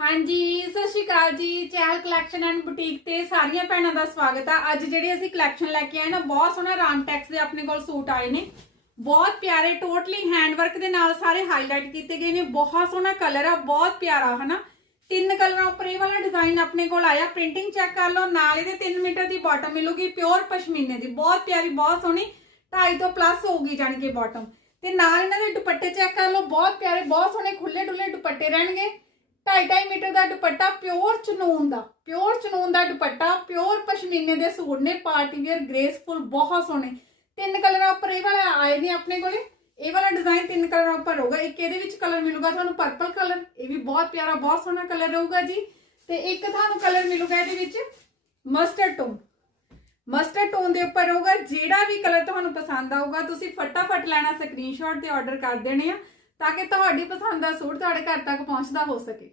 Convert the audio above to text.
हाँ जी सत श्री अकाल जी। चहल कलैक्शन एंड बुटीक ते सारिया भैनों का स्वागत है। अज जिहड़े असीं कलैक्शन लैके आए ना बहुत सोहना रामटैक्स के अपने कोल सूट आए ने, बहुत प्यारे टोटली हैंडवर्क के नाल सारे हाईलाइट किए गए ने। बहुत सोहना कलर है, बहुत प्यारा है ना। 3 कलर उपर ये वाला डिजाइन अपने कोल आया। प्रिंटिंग चेक कर लो, नाल इहदे 3 मीटर की बॉटम मिलूगी प्योर पशमीने की, बहुत प्यारी बहुत सोहनी 2.5 तो प्लस होगी जानी कि बॉटम। ते नाल इन्हां दे दुपट्टे चेक कर लो, बहुत प्यारे बहुत सोहने खुले डुले दुपट्टे रहणगे। 2.5 मीटर का दुपट्टा प्योर चनून का दुपट्टा, प्योर पशमीने के सूट ने, पार्टी वेयर ग्रेसफुल बहुत सोहने। 3 कलर उपर ये वाला आए ने अपने को। ये वाला डिजाइन 3 कलर उपर होगा। एक ये कलर मिलूगा थानू पर्पल कलर, ये भी बहुत प्यारा बहुत सोहना कलर रहूगा जी। ते एक थानू कलर मिलूगा ये मस्टर्ड टोन के उपर होगा। जेड़ा भी कलर तुहानू पसंद आऊगा तुसी फटाफट लेना, स्क्रीनशॉट ते ऑर्डर कर देने ताकि तुहाडी पसंद का सूट तुहाडे घर तक पहुंचदा हो सके।